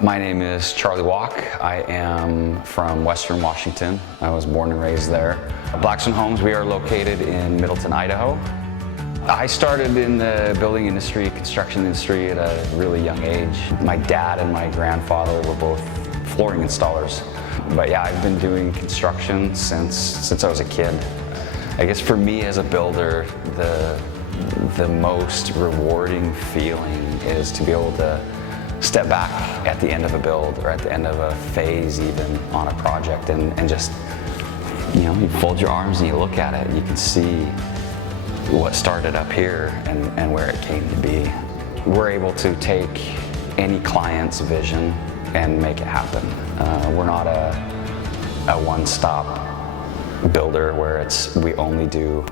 My name is Charlee Walk. I am from Western Washington. I was born and raised there. Blackstone Homes, we are located in Middleton, Idaho. I started in the building industry, construction industry at a really young age. My dad and my grandfather were both flooring installers. But yeah, I've been doing construction since I was a kid. I guess for me as a builder, the most rewarding feeling is to be able to step back at the end of a build or at the end of a phase even on a project and just, you fold your arms and you look at it, you can see what started up here and where it came to be. We're able to take any client's vision and make it happen. We're not a one-stop builder where we only do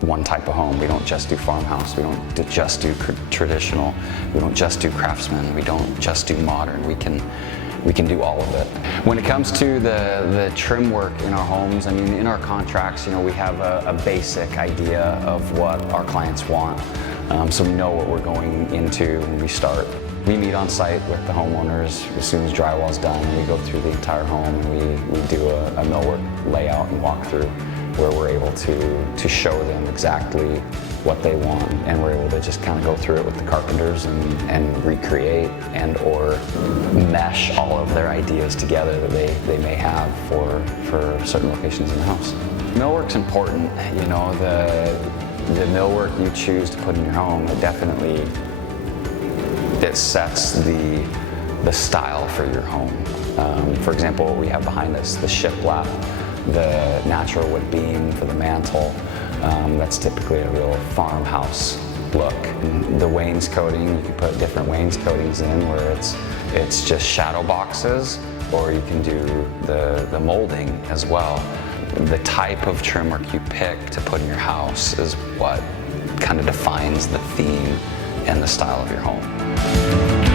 one type of home. We don't just do farmhouse, we don't just do traditional, we don't just do craftsman, we don't just do modern. We can do all of it. When it comes to the trim work in our homes, I mean, in our contracts, we have a basic idea of what our clients want. So we know what we're going into when we start. We meet on site with the homeowners as soon as drywall's done, and we go through the entire home and we do a millwork layout and walkthrough where we're able to show them exactly what they want, and we're able to just kind of go through it with the carpenters and recreate and or mesh all of their ideas together that they may have for certain locations in the house. Millwork's important. The millwork you choose to put in your home, it sets the style for your home. For example, what we have behind us, the shiplap, the natural wood beam for the mantle, that's typically a real farmhouse look. And the wainscoting, you can put different wainscotings in where it's just shadow boxes, or you can do the molding as well. The type of trim work you pick to put in your house is what kind of defines the theme and the style of your home.